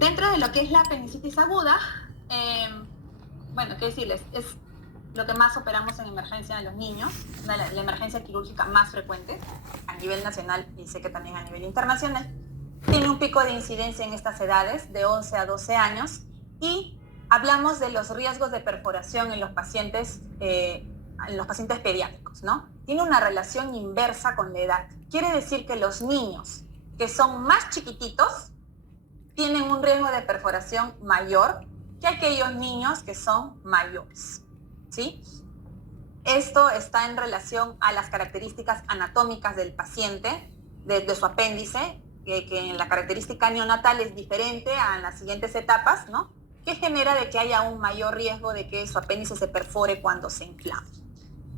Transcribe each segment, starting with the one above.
Dentro de lo que es la apendicitis aguda, bueno, qué decirles, es lo que más operamos en emergencia en los niños, la emergencia quirúrgica más frecuente a nivel nacional y sé que también a nivel internacional. Tiene un pico de incidencia en estas edades, de 11 a 12 años, y hablamos de los riesgos de perforación en los pacientes pediátricos, ¿no? Tiene una relación inversa con la edad. Quiere decir que los niños que son más chiquititos tienen un riesgo de perforación mayor que aquellos niños que son mayores, ¿sí? Esto está en relación a las características anatómicas del paciente, de su apéndice, que en la característica neonatal es diferente a las siguientes etapas, ¿no? Que genera de que haya un mayor riesgo de que su apéndice se perfore cuando se inflama.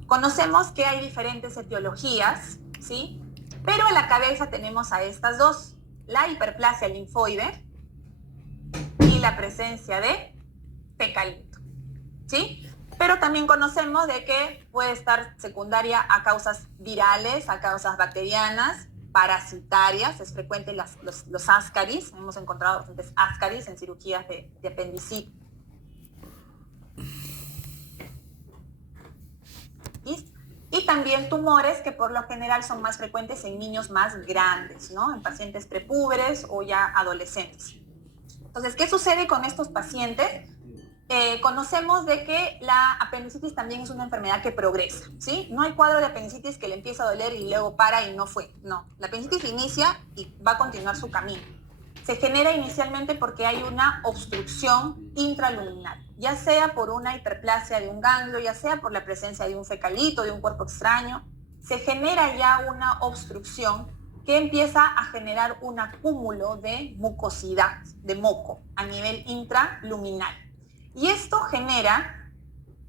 Conocemos que hay diferentes etiologías, ¿sí? Pero en la cabeza tenemos a estas dos, la hiperplasia linfoide y la presencia de fecalito, ¿sí? Pero también conocemos de que puede estar secundaria a causas virales, a causas bacterianas, parasitarias, es frecuente los ascaris, hemos encontrado bastantes ascaris en cirugías de apendicitis. Y también tumores que por lo general son más frecuentes en niños más grandes, ¿no? En pacientes prepúberes o ya adolescentes. Entonces, ¿qué sucede con estos pacientes? Conocemos de que la apendicitis también es una enfermedad que progresa, ¿sí? No hay cuadro de apendicitis que le empieza a doler y luego para y no fue, no. La apendicitis inicia y va a continuar su camino. Se genera inicialmente porque hay una obstrucción intraluminal, ya sea por una hiperplasia de un ganglio, ya sea por la presencia de un fecalito, de un cuerpo extraño. Se genera ya una obstrucción que empieza a generar un acúmulo de mucosidad, de moco, a nivel intraluminal. Y esto genera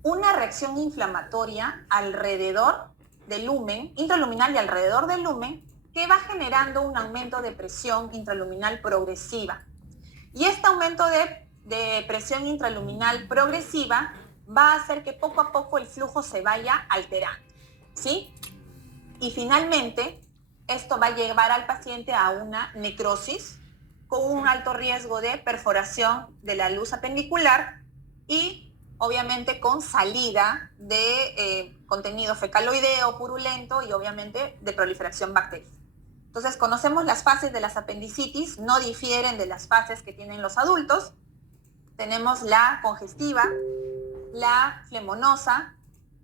una reacción inflamatoria alrededor del lumen, intraluminal y alrededor del lumen, que va generando un aumento de presión intraluminal progresiva. Y este aumento de presión intraluminal progresiva va a hacer que poco a poco el flujo se vaya alterando, ¿sí? Y finalmente, esto va a llevar al paciente a una necrosis con un alto riesgo de perforación de la luz apendicular y obviamente con salida de contenido fecaloideo purulento y obviamente de proliferación bacteriana. Entonces conocemos las fases de las apendicitis, no difieren de las fases que tienen los adultos. Tenemos la congestiva, la flemonosa,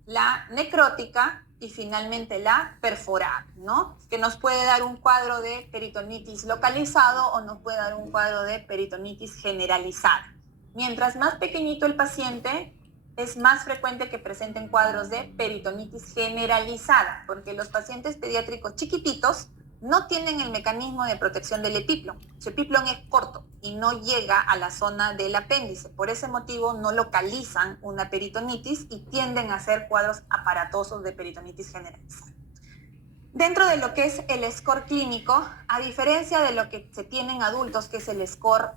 la necrótica y finalmente la perforada, ¿no? Que nos puede dar un cuadro de peritonitis localizado o nos puede dar un cuadro de peritonitis generalizada. Mientras más pequeñito el paciente, es más frecuente que presenten cuadros de peritonitis generalizada, porque los pacientes pediátricos chiquititos no tienen el mecanismo de protección del epiplon. Su epiplon es corto y no llega a la zona del apéndice. Por ese motivo no localizan una peritonitis y tienden a ser cuadros aparatosos de peritonitis generalizada. Dentro de lo que es el score clínico, a diferencia de lo que se tiene en adultos, que es el score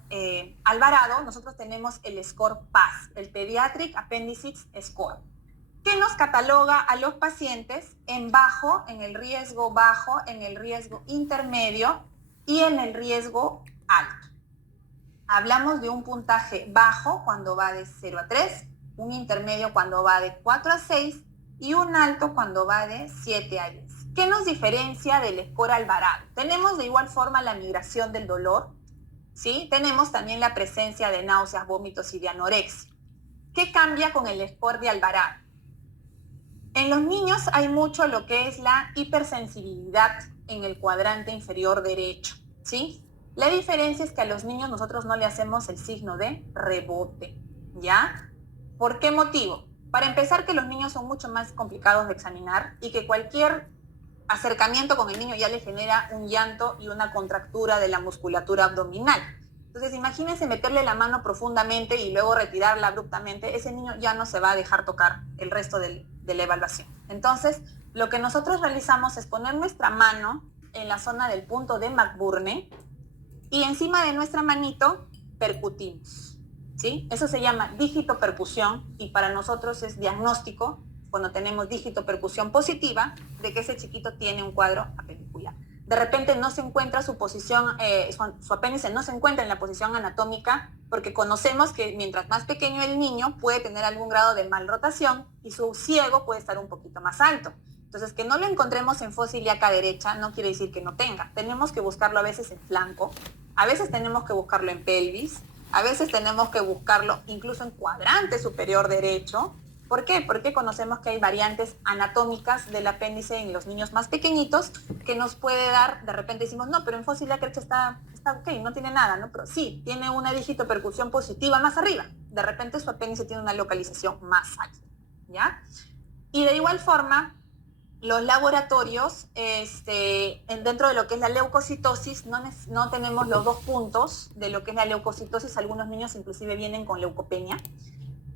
Alvarado, nosotros tenemos el score PAS, el Pediatric Appendicitis Score, que nos cataloga a los pacientes en bajo, en el riesgo bajo, en el riesgo intermedio y en el riesgo alto. Hablamos de un puntaje bajo cuando va de 0 a 3, un intermedio cuando va de 4 a 6 y un alto cuando va de 7 a 10. ¿Qué nos diferencia del score Alvarado? Tenemos de igual forma la migración del dolor, ¿sí? Tenemos también la presencia de náuseas, vómitos y de anorexia. ¿Qué cambia con el score de Alvarado? En los niños hay mucho lo que es la hipersensibilidad en el cuadrante inferior derecho, ¿sí? La diferencia es que a los niños nosotros no le hacemos el signo de rebote, ¿ya? ¿Por qué motivo? Para empezar, que los niños son mucho más complicados de examinar y que cualquier acercamiento con el niño ya le genera un llanto y una contractura de la musculatura abdominal. Entonces, imagínense meterle la mano profundamente y luego retirarla abruptamente. Ese niño ya no se va a dejar tocar el resto de la evaluación. Entonces, lo que nosotros realizamos es poner nuestra mano en la zona del punto de McBurney y encima de nuestra manito percutimos, ¿sí? Eso se llama digitopercusión y para nosotros es diagnóstico cuando tenemos digitopercusión positiva de que ese chiquito tiene un cuadro apendicular. de repente no se encuentra su posición, su apéndice no se encuentra en la posición anatómica, porque conocemos que mientras más pequeño el niño puede tener algún grado de malrotación y su ciego puede estar un poquito más alto. Entonces, que no lo encontremos en fosa ilíaca derecha no quiere decir que no tenga. Tenemos que buscarlo a veces en flanco, a veces tenemos que buscarlo en pelvis, a veces tenemos que buscarlo incluso en cuadrante superior derecho. ¿Por qué? Porque conocemos que hay variantes anatómicas del apéndice en los niños más pequeñitos que nos puede dar, de repente decimos, no, pero en fosa ilíaca derecha está ok, no tiene nada, ¿no? Pero sí, tiene una digitopercusión positiva más arriba. De repente su apéndice tiene una localización más alta, ¿ya? Y de igual forma, los laboratorios, dentro de lo que es la leucocitosis, no tenemos los dos puntos de lo que es la leucocitosis. Algunos niños inclusive vienen con leucopenia,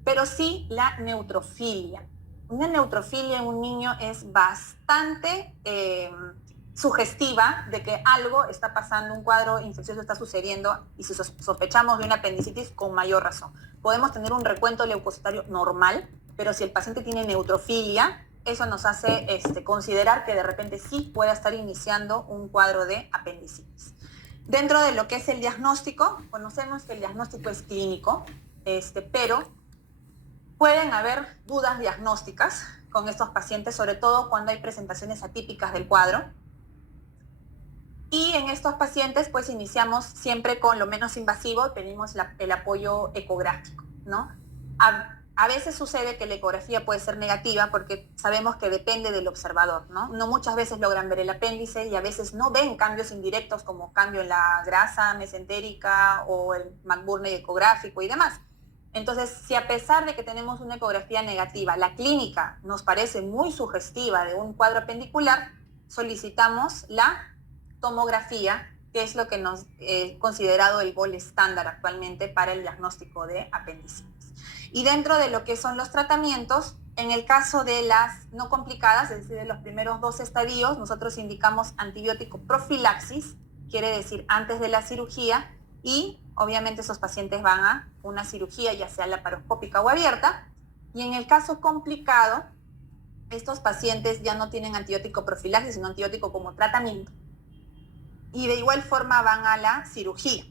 pero sí la neutrofilia. Una neutrofilia en un niño es bastante sugestiva de que algo está pasando, un cuadro infeccioso está sucediendo, y si sospechamos de una apendicitis, con mayor razón. Podemos tener un recuento leucocitario normal, pero si el paciente tiene neutrofilia, eso nos hace considerar que de repente sí pueda estar iniciando un cuadro de apendicitis. Dentro de lo que es el diagnóstico, conocemos que el diagnóstico es clínico, pero pueden haber dudas diagnósticas con estos pacientes, sobre todo cuando hay presentaciones atípicas del cuadro. Y en estos pacientes, pues iniciamos siempre con lo menos invasivo, pedimos el apoyo ecográfico, ¿no? A veces sucede que la ecografía puede ser negativa porque sabemos que depende del observador, ¿no? No muchas veces logran ver el apéndice y a veces no ven cambios indirectos como cambio en la grasa mesentérica o el McBurney ecográfico y demás. Entonces, si a pesar de que tenemos una ecografía negativa, la clínica nos parece muy sugestiva de un cuadro apendicular, solicitamos la tomografía, que es lo que nos considerado el gold estándar actualmente para el diagnóstico de apendicitis. Y dentro de lo que son los tratamientos, en el caso de las no complicadas, es decir, de los primeros 2 estadios, nosotros indicamos antibiótico profilaxis, quiere decir antes de la cirugía, y obviamente esos pacientes van a una cirugía, ya sea laparoscópica o abierta. Y en el caso complicado, estos pacientes ya no tienen antibiótico profilaxis, sino antibiótico como tratamiento. Y de igual forma van a la cirugía.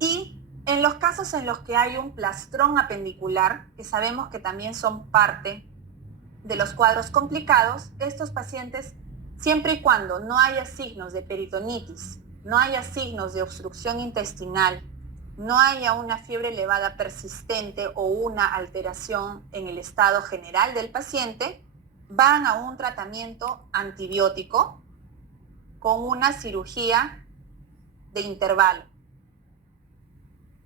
Y en los casos en los que hay un plastrón apendicular, que sabemos que también son parte de los cuadros complicados, estos pacientes, siempre y cuando no haya signos de peritonitis, no haya signos de obstrucción intestinal, no haya una fiebre elevada persistente o una alteración en el estado general del paciente, van a un tratamiento antibiótico con una cirugía de intervalo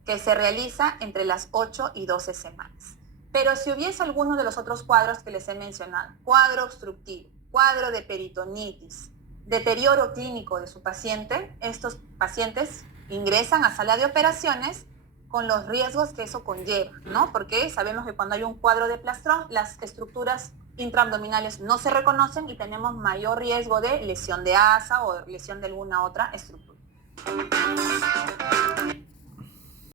que se realiza entre las 8 y 12 semanas. Pero si hubiese alguno de los otros cuadros que les he mencionado, cuadro obstructivo, cuadro de peritonitis, deterioro clínico de su paciente, estos pacientes ingresan a sala de operaciones con los riesgos que eso conlleva, ¿no? Porque sabemos que cuando hay un cuadro de plastrón, las estructuras intraabdominales no se reconocen y tenemos mayor riesgo de lesión de asa o lesión de alguna otra estructura.